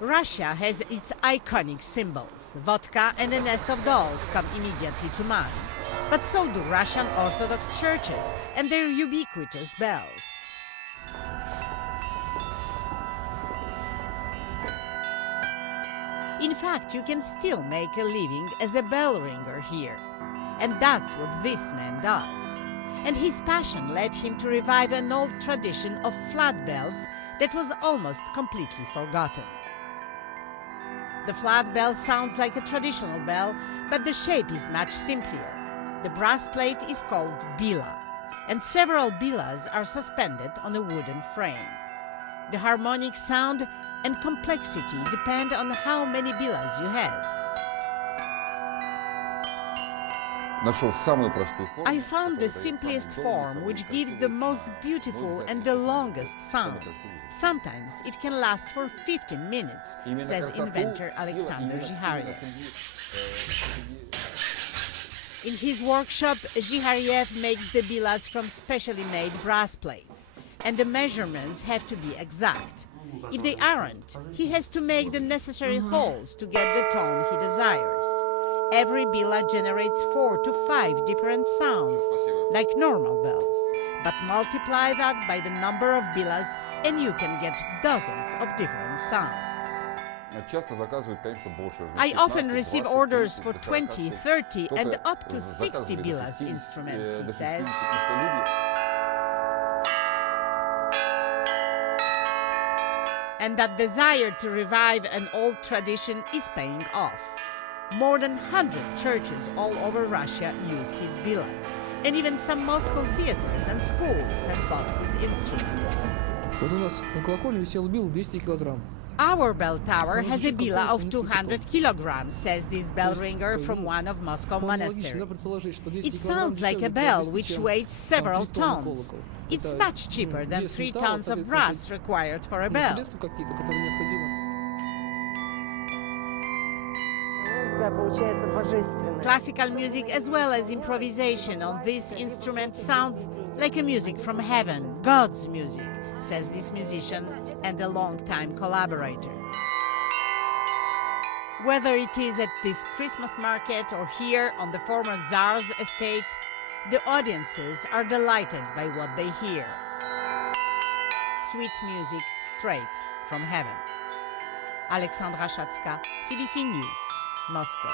Russia has its iconic symbols. Vodka and a nest of dolls come immediately to mind. But so do Russian Orthodox churches and their ubiquitous bells. In fact, you can still make a living as a bell ringer here. And that's what this man does. And his passion led him to revive an old tradition of flat bells that was almost completely forgotten. The flat bell sounds like a traditional bell, but the shape is much simpler. The brass plate is called bila, and several bilas are suspended on a wooden frame. The harmonic sound and complexity depend on how many bilas you have. I found the simplest form, which gives the most beautiful and the longest sound. Sometimes it can last for 15 minutes, says inventor Alexander Zhikhariev. In his workshop, Zhikhariev makes the bilas from specially made brass plates, and the measurements have to be exact. If they aren't, he has to make the necessary holes to get the tone he desires. Every bila generates 4 to 5 different sounds, like normal bells. But multiply that by the number of bilas and you can get dozens of different sounds. I often receive orders for 20, 30 and up to 60 bilas instruments, he says. And that desire to revive an old tradition is paying off. More than 100 churches all over Russia use his bilas, and even some Moscow theaters and schools have bought his instruments. Вот у нас на колокольне висел бил 200 килограмм. Our bell tower has a bila of 200 kilograms, says this bell ringer from one of Moscow monasteries. It sounds like a bell which weighs several tons. It's much cheaper than 3 tons of brass required for a bell. Classical music as well as improvisation on this instrument sounds like a music from heaven, God's music, says this musician and a long-time collaborator. Whether it is at this Christmas market or here on the former Tsar's estate, the audiences are delighted by what they hear. Sweet music straight from heaven. Alexandra Shatska, CBC News, Moscow.